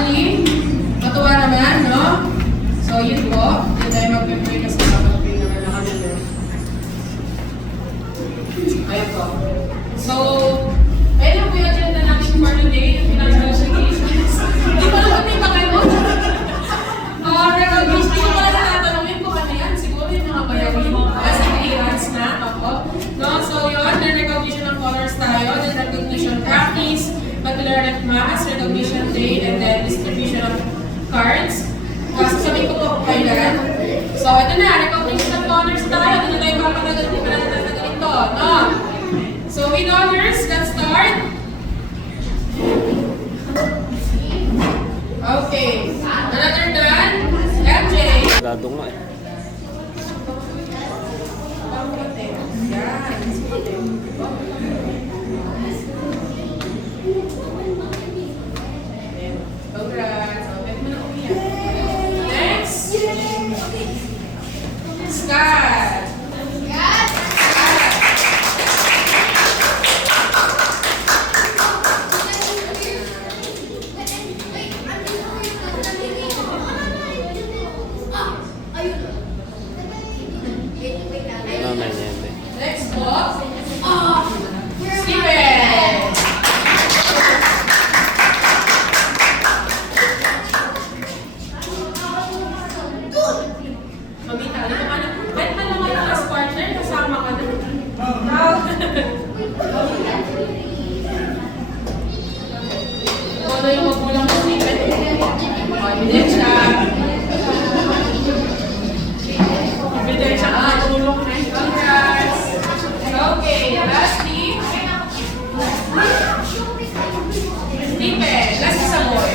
hopefully, matuwa naman, no? So, yun po. Hindi tayo mag-pray kasi mag-pray naman na kami. Ayun po. So, ayun lang po yung agenda natin for today. Yung financial engagements. Hindi pa naman may pakailan. Recognition. Hindi ko pala natatanungin kung ano yan. Siguro yung mga bayawin. Kasi clearance na. Ako. No? So, yun. Then recognition ng colors tayo. Then recognition practice. Baccalaureate Mass, recognition day, and then distribution of cards. Sasabihin ko po kung kailan. So, ito na. Recognition of honors tayo. Hindi na tayo makapatagal. Hindi pa natin tatagal ito. No? So, with honors, let's start. Okay. Another done. MJ. Lado nga eh. Congrats. Okay, mo na umiyak. Next. Scott. Mamay niya yun eh. Next box. Steven. Mamita, hindi ko man. Kahit man naman yung last partner, kasama ka na. Ano yung magulang mo, Steven? Ebidensya. Ebidensya ka na tulong na. Congrats. Okay, lastly. Steven, last is a boy.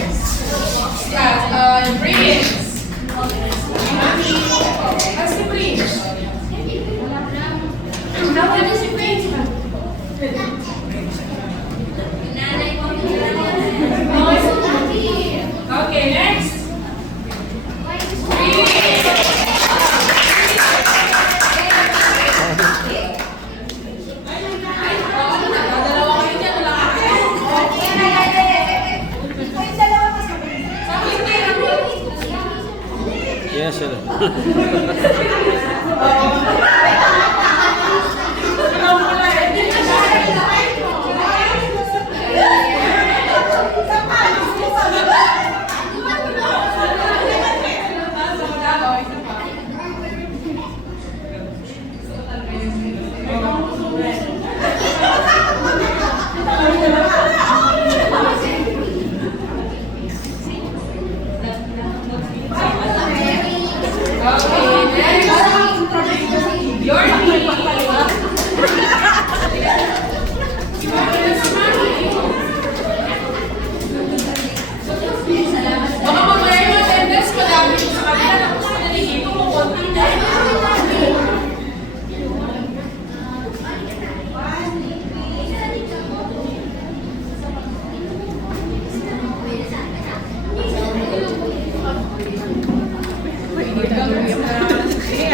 Prince. Mami. Si Prince. Nawala si Prince. Okay, next. Yes, sir.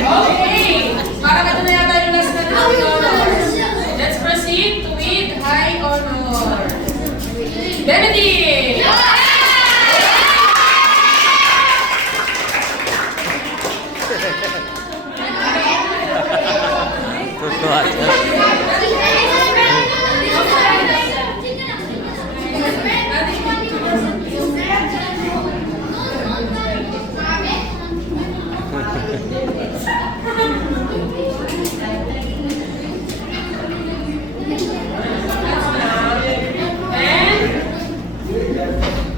Okay! Parang ito na yata yung last na honors. Let's proceed with high honor. Benedict! Tutuwa siya. And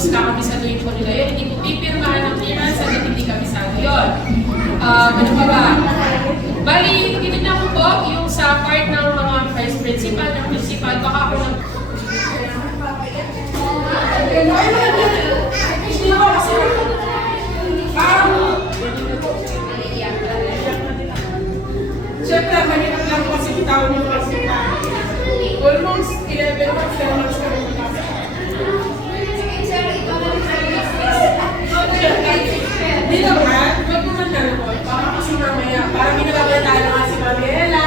tapos kakabisaduhin po nila yun. Hindi po pipirmahan ng clearance hanggang hindi kabisado yun. Ano pa ba? Bali, titignan ko po yung sa part ng mga vice principal, ng principal, baka ako nag... Siyempre, maliit lang po kasi tao niyo kasi almost 11 months, 10 months kami magkasa. Hindi naman, wag mo man po. Baka kasi mamaya, parang ginagawa tayo nga si Mariela.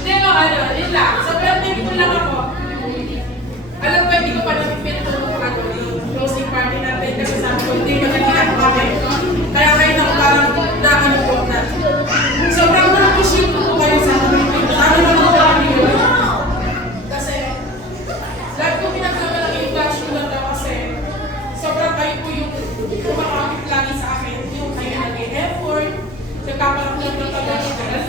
Hindi mo, yun lang. Sobrang thankful lang ako. Alam ko, hindi ko pa napipin yung closing party natin kasi sabi ko, hindi magkakilala kami. Kaya ngayon ako parang nakalupot na. Sobrang na-appreciate ko kayo sa akin. Sabi naman ako kami yun. Kasi, lahat ko pinagsamalaki yung flash ko lang daw kasi sobrang kayo po yung kumakakit lagi sa akin. Yung kayo nag-effort, nagkakaroon ng tagal-tagal.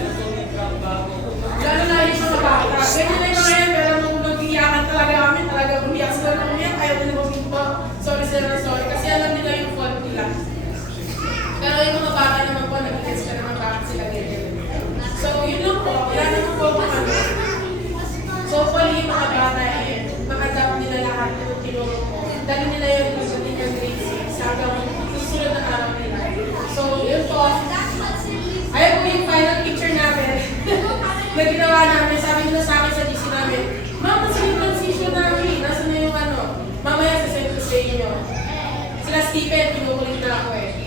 Lalo na yung mga bata. Ganyan na yung mga yan, pero nung nag-iyakan talaga kami, talaga umiyak sila ng umiyak, ayaw nila mag-iba. Sorry sila, sorry. Kasi alam nila yung fault nila. Pero yung mga bata naman po, nag-gets ka naman bakit sila ganyan. So, yun lang po. Wala naman po kung ano. So, hopefully yung mga bata ma-adapt nila lahat yung tinuro ko. Dali nila yun yung pagdating yung grade 6 hanggang susunod na araw nila. So, yun po. Ayaw po yung final picture namin na ginawa namin. Sabi nila sa akin sa GC namin, Ma'am, nasa yung transition namin. Nasa na yung ano? Mamaya sa send ko sa inyo. Sila Stephen, pinukulit na ako eh.